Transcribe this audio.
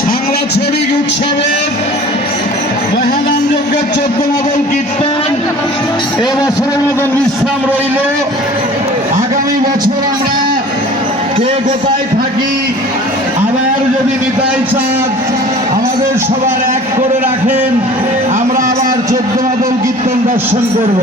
সাংগঠনিক উৎসবের মহানাম যজ্ঞের 14তম কীর্তন এবছরের মতন বিশ্রাম রইল। আগামী বছর আমরা কে কোথায় থাকি আবার যদি নিতাই চাঁদ আমাদের সবার এক করে রাখেন, আমরা আবার 14তম কীর্তন দর্শন করব।